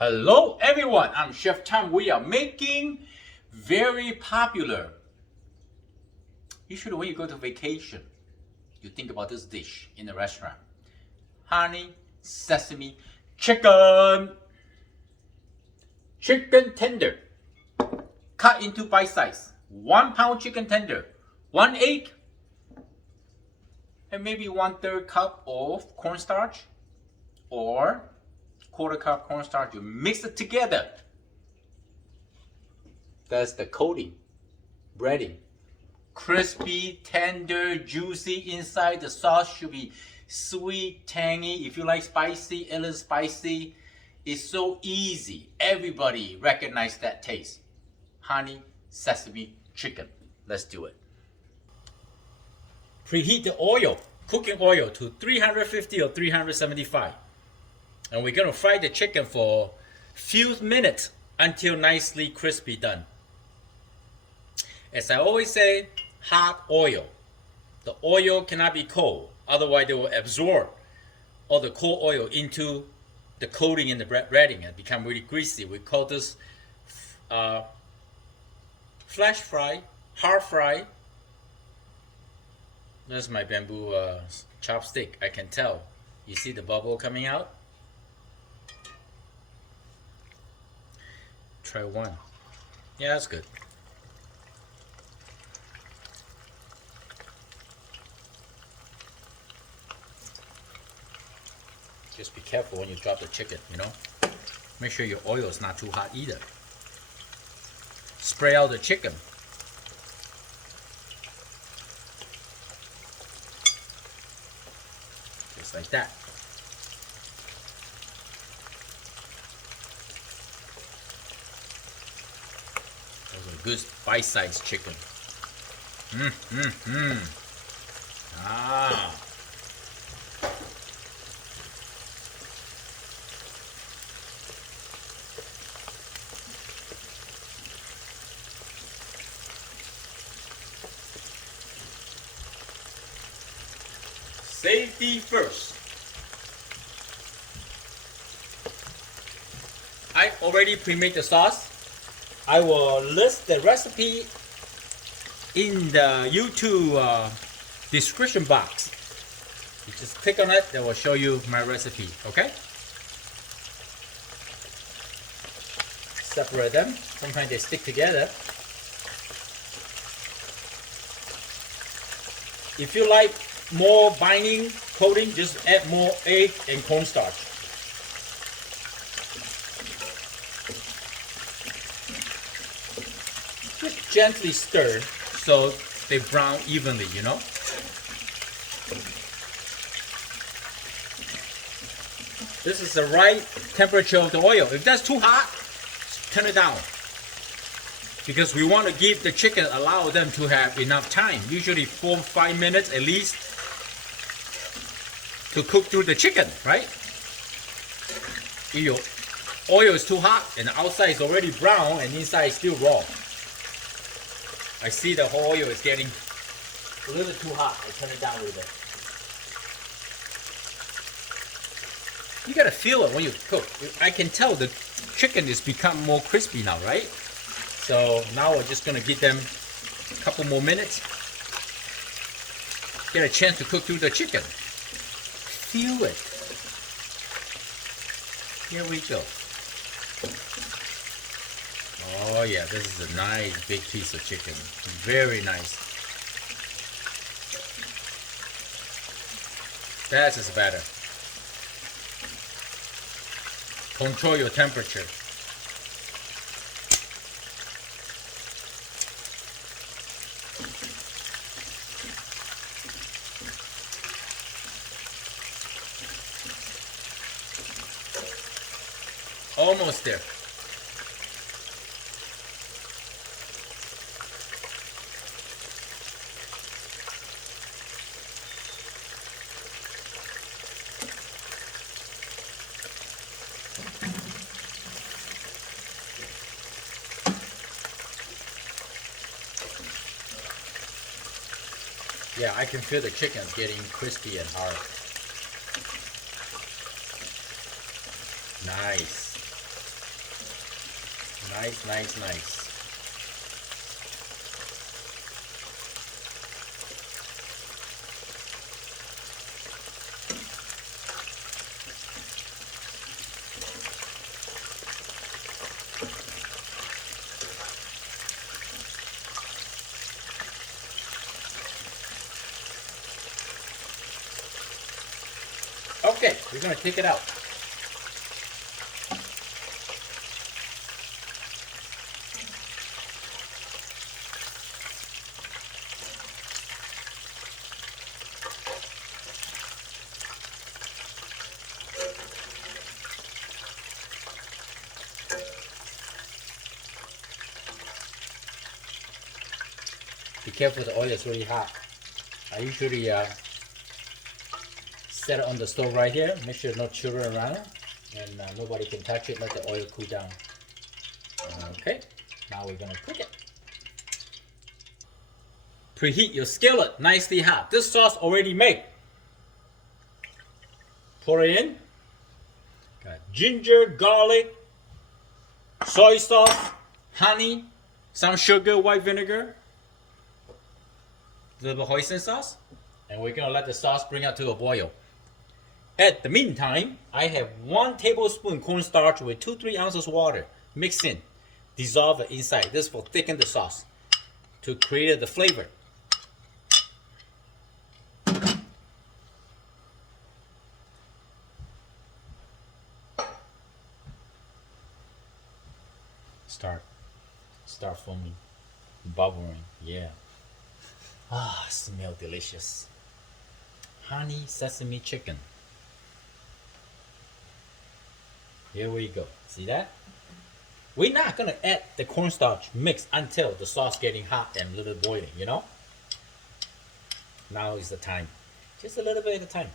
Hello everyone, I'm Chef Tom. We are making very popular. Usually when you go to vacation, you think about this dish in the restaurant. Honey sesame chicken. Chicken tender. Cut into bite size. 1 pound chicken tender. 1 egg. And maybe 1/3 cup of cornstarch. Or 1/4 cup cornstarch. You mix it together. That's the coating, breading. Crispy, tender, juicy inside. The sauce should be sweet, tangy. If you like spicy, a little spicy. It's so easy. Everybody recognize that taste. Honey sesame chicken. Let's do it. Preheat the oil, cooking oil, to 350 or 375. And we're gonna fry the chicken for a few minutes until nicely crispy done. As I always say, hot oil. The oil cannot be cold, otherwise they will absorb all the cold oil into the coating in the breading and become really greasy. We call this flash fry, hard fry. That's my bamboo chopstick. I can tell. You see the bubble coming out? Try one. Yeah, that's good. Just be careful when you drop the chicken, you know? Make sure your oil is not too hot either. Spray out the chicken. Just like that. Those are good bite-sized chicken. Ah. Safety first. I already pre-made the sauce. I will list the recipe in the YouTube description box. You just click on it, that will show you my recipe, okay? Separate them. Sometimes they stick together. If you like more binding coating, just add more egg and cornstarch. Just gently stir so they brown evenly, you know. This is the right temperature of the oil. If that's too hot, turn it down. Because we want to give the chicken, allow them to have enough time, usually 4 or 5 minutes at least, to cook through the chicken, right? If your oil is too hot and the outside is already brown and inside is still raw. I see the whole oil is getting a little too hot. I turn it down a little bit. You gotta feel it when you cook. I can tell the chicken is become more crispy now, right? So now we're just gonna give them a couple more minutes. Get a chance to cook through the chicken. Feel it. Here we go. Oh yeah, this is a nice big piece of chicken. Very nice. That is better. Control your temperature. Almost there. Yeah, I can feel the chicken getting crispy and hard. Nice. Nice, nice, nice. Okay, we're gonna take it out. Be careful, the oil is really hot. I usually set it on the stove right here. Make sure no children around, and nobody can touch it. Let the oil cool down. Okay, now we're gonna cook it. Preheat your skillet nicely hot. This sauce already made. Pour it in. Got ginger, garlic, soy sauce, honey, some sugar, white vinegar, a little hoisin sauce, and we're gonna let the sauce bring up to a boil. At the meantime, I have 1 tablespoon cornstarch with 2-3 ounces water. Mix in, dissolve the inside. This will thicken the sauce to create the flavor. Start foaming, bubbling. Yeah. Ah, smell delicious. Honey sesame chicken. Here we go. See that? We're not gonna add the cornstarch mix until the sauce getting hot and a little boiling, you know? Now is the time. Just a little bit at a time.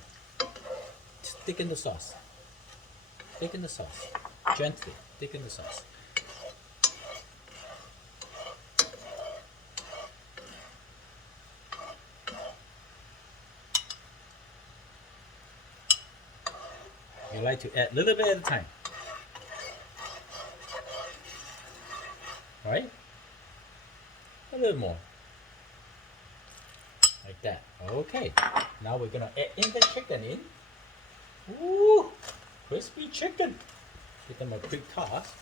Just thicken the sauce. Thicken the sauce. Gently thicken the sauce. You like to add a little bit at a time. Right? A little more. Like that. Okay. Now we're gonna add in the chicken in. Ooh, crispy chicken. Give them a quick toss.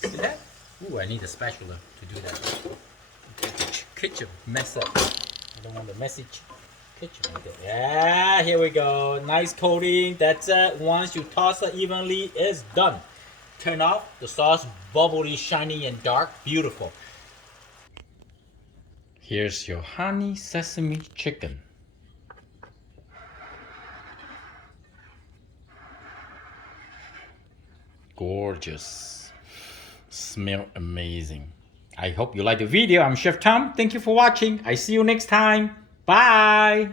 See that? Ooh, I need a spatula to do that. Kitchen mess up. I don't want the messy kitchen like that. Yeah, here we go. Nice coating. That's it. Once you toss it evenly, it's done. Turn off. The sauce bubbly, shiny, and dark. Beautiful. Here's your honey sesame chicken. Gorgeous. Smell amazing. I hope you like the video. I'm Chef Tom. Thank you for watching. I see you next time. Bye.